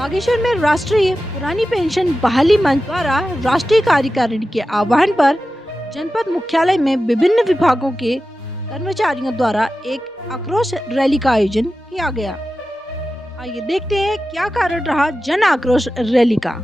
बागेश्वर में राष्ट्रीय पुरानी पेंशन बहाली मंच द्वारा राष्ट्रीय कार्यकारिणी के आह्वान पर जनपद मुख्यालय में विभिन्न विभागों के कर्मचारियों द्वारा एक आक्रोश रैली का आयोजन किया गया। आइए देखते हैं क्या कारण रहा जन आक्रोश रैली का।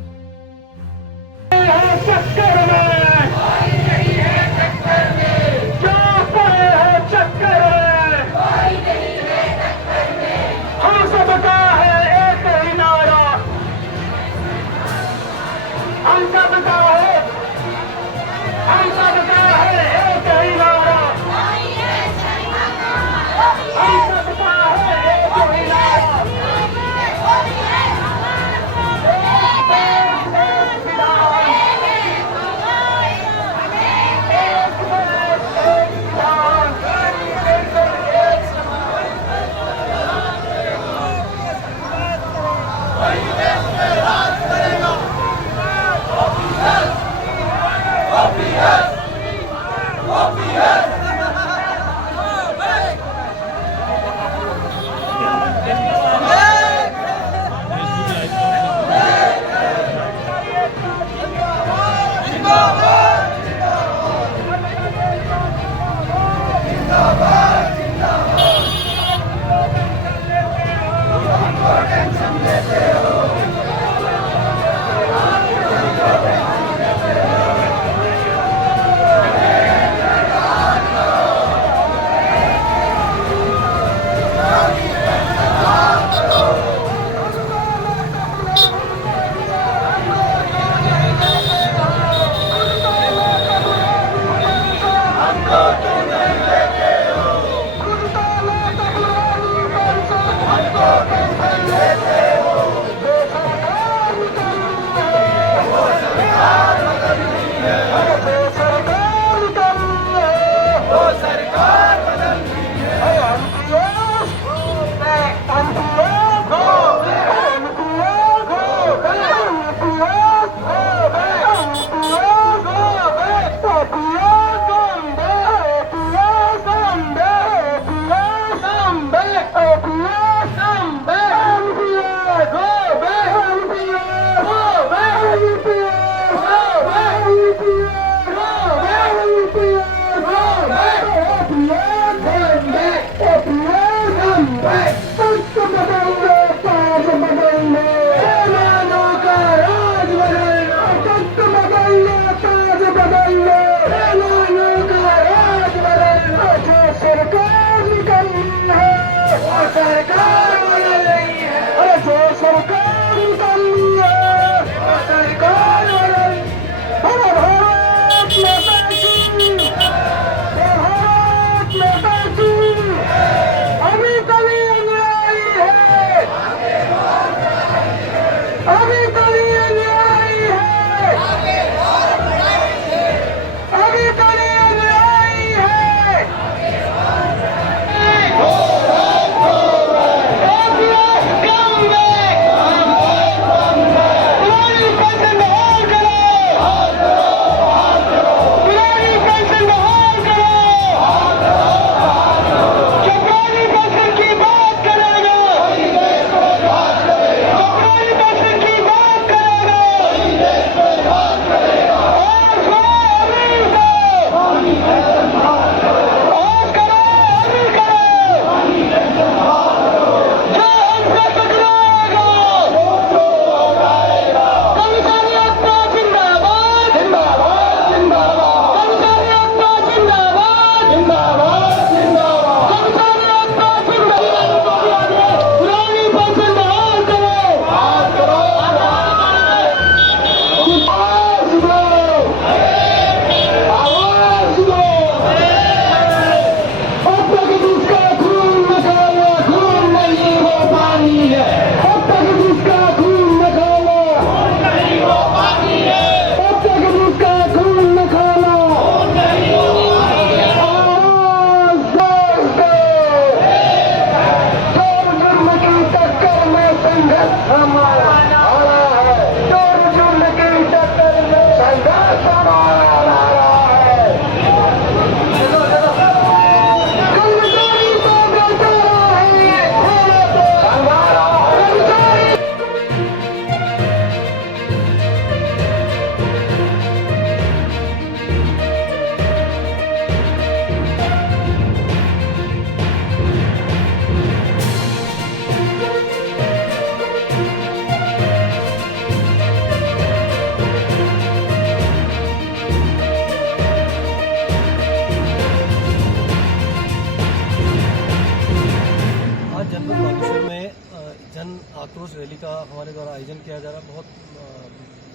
रैली का हमारे द्वारा आयोजन किया जा रहा है। बहुत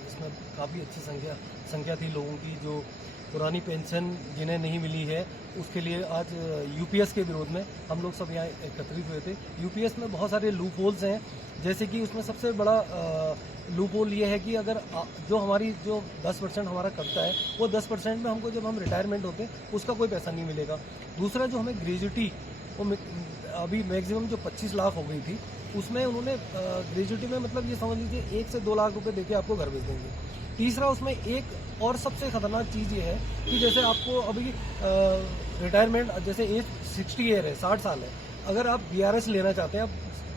इसमें काफ़ी अच्छी संख्या थी लोगों की जो पुरानी पेंशन जिन्हें नहीं मिली है उसके लिए आज यूपीएस के विरोध में हम लोग सब यहाँ एकत्रित हुए थे। यूपीएस में बहुत सारे लूप होल्स हैं, जैसे कि उसमें सबसे बड़ा लूप होल ये है कि अगर जो 10% हमारा कटता है वो 10% में हमको जब हम रिटायरमेंट होते हैं उसका कोई पैसा नहीं मिलेगा। दूसरा जो हमें ग्रेजुटी वो अभी मैक्सिमम जो 25 लाख हो गई थी उसमें उन्होंने ग्रेजुटी में मतलब ये समझ लीजिए 1 से 2 लाख रुपए देके आपको घर भेज देंगे। तीसरा उसमें एक और सबसे खतरनाक चीज़ ये है कि जैसे आपको अभी रिटायरमेंट जैसे एज 60 ईयर है, 60 साल है, अगर आप बीआरएस लेना चाहते हैं,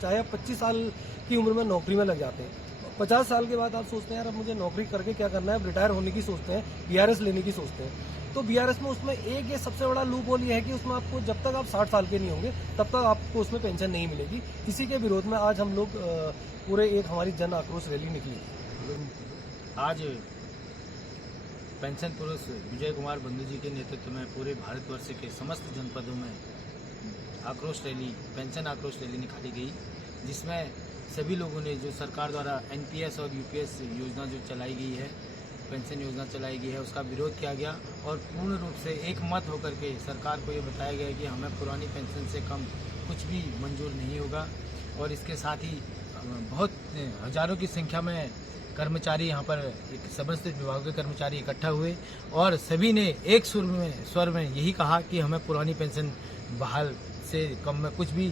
चाहे आप 25 साल की उम्र में नौकरी में लग जाते हैं, 50 साल के बाद आप सोचते हैं यार अब मुझे नौकरी करके क्या करना है, अब रिटायर होने की सोचते हैं, बीआरएस लेने की सोचते हैं। तो बीआरएस में उसमें एक ये सबसे बड़ा लूप होल ये है कि उसमें आपको जब तक आप 60 साल के नहीं होंगे तब तक आपको उसमें पेंशन नहीं मिलेगी। इसी के विरोध में आज हम लोग पूरे एक हमारी जन आक्रोश रैली निकली। आज पेंशन पुरुष विजय कुमार बंधु जी के नेतृत्व में पूरे भारतवर्ष के समस्त जनपदों में आक्रोश रैली, पेंशन आक्रोश रैली निकाली गई, जिसमें सभी लोगों ने जो सरकार द्वारा एनपीएस और यूपीएस योजना जो चलाई गई है, पेंशन योजना चलाई गई है, उसका विरोध किया गया और पूर्ण रूप से एक मत होकर के सरकार को ये बताया गया कि हमें पुरानी पेंशन से कम कुछ भी मंजूर नहीं होगा। और इसके साथ ही बहुत हजारों की संख्या में कर्मचारी यहाँ पर एक संबंधित विभाग के कर्मचारी इकट्ठा हुए और सभी ने एक स्वर में यही कहा कि हमें पुरानी पेंशन बहाल से कम में कुछ भी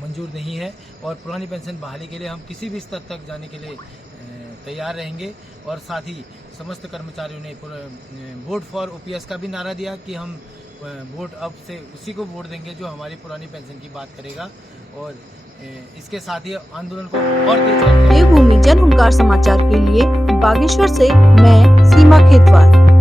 मंजूर नहीं है और पुरानी पेंशन बहाली के लिए हम किसी भी स्तर तक जाने के लिए तैयार रहेंगे। और साथ ही समस्त कर्मचारियों ने वोट फॉर ओपीएस का भी नारा दिया कि हम वोट अब से उसी को वोट देंगे जो हमारी पुरानी पेंशन की बात करेगा। और इसके साथ ही आंदोलन को और तेज करेंगे। देवभूमि जन हुंकार समाचार के लिए बागेश्वर से मैं सीमा खेतवाल।